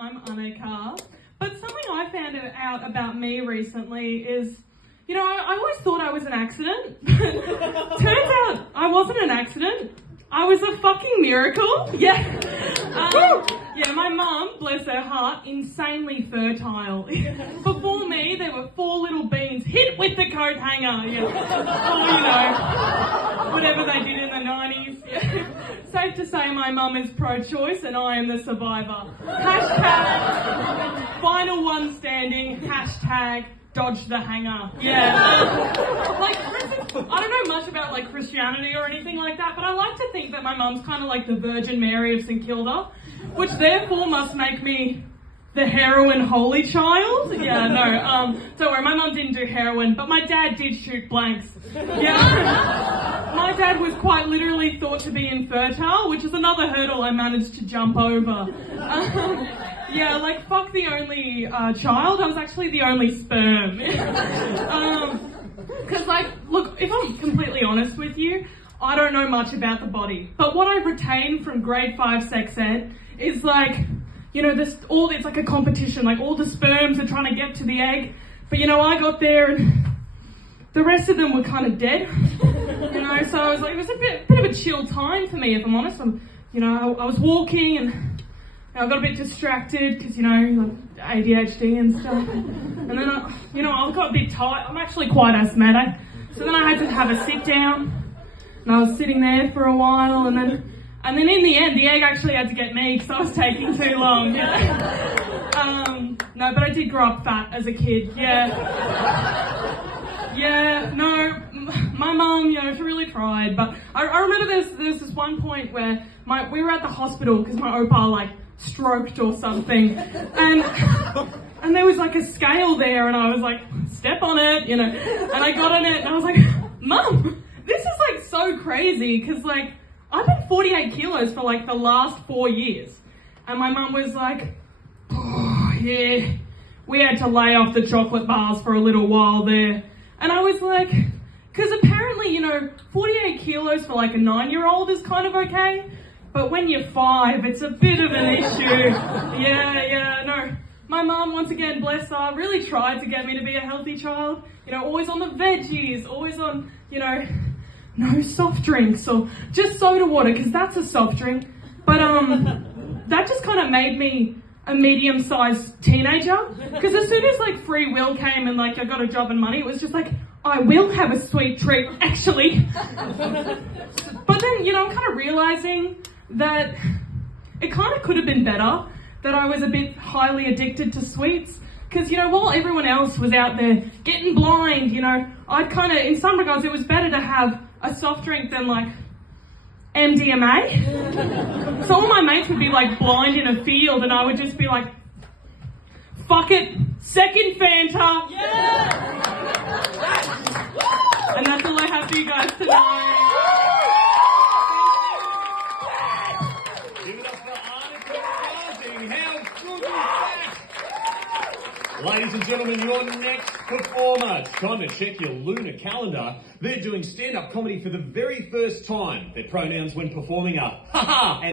I'm Annika. But something I found out about me recently is, I always thought I was an accident. Turns out I wasn't an accident. I was a fucking miracle. Yeah. My mum, bless her heart, insanely fertile. Before me, there were 4 little beans hit with the coat hanger. Yeah. Or, whatever they did in the 90s. Yeah. Safe to say my mum is pro-choice and I am the survivor. Hashtag final one standing. Hashtag dodge the hanger. Yeah. I don't know much about Christianity or anything like that, but I like to think that my mum's kind of like the Virgin Mary of St Kilda, which therefore must make me the heroin holy child. Yeah, no, don't worry, my mum didn't do heroin, but my dad did shoot blanks. Yeah. My dad was quite literally thought to be infertile, which is another hurdle I managed to jump over. Fuck the only child, I was actually the only sperm. Because, look, if I'm completely honest with you, I don't know much about the body. But what I retain from grade 5 sex ed is it's like a competition, all the sperms are trying to get to the egg. But, I got there and the rest of them were kind of dead. So I was it was a bit of a chill time for me, if I'm honest. I was walking and I got a bit distracted because, ADHD and stuff. And then, I got a bit tired. I'm actually quite asthmatic. So then I had to have a sit down. And I was sitting there for a while. And then in the end, the egg actually had to get me because I was taking too long. No, but I did grow up fat as a kid. Yeah. Yeah, no, my mum, she really tried. But I remember there's this one point where we were at the hospital because my opa, stroked or something, and there was a scale there, and I was step on it, and I got on it, and I was Mum, this is so crazy, because I've been 48 kilos for the last 4 years, and my mum was oh yeah, we had to lay off the chocolate bars for a little while there, and I was because apparently 48 kilos for a 9-year-old is kind of okay. But when you're 5, it's a bit of an issue. Yeah, no. My mum, once again, bless her, really tried to get me to be a healthy child. Always on the veggies, always on, no soft drinks or just soda water, because that's a soft drink. But that just kind of made me a medium-sized teenager. Because as soon as free will came and I got a job and money, it was just I will have a sweet treat, actually. But then, I'm kind of realising that it kind of could have been better, that I was a bit highly addicted to sweets. Because, while everyone else was out there getting blind, I kind of, in some regards, it was better to have a soft drink than, MDMA. So all my mates would be, blind in a field, and I would just be fuck it, second Fanta. Yeah! And that's all I have for you guys tonight. Give it up for Annika Rising. How good is that? Ladies and gentlemen, your next performer. It's time to check your lunar calendar. They're doing stand-up comedy for the very first time. Their pronouns when performing are ha-ha and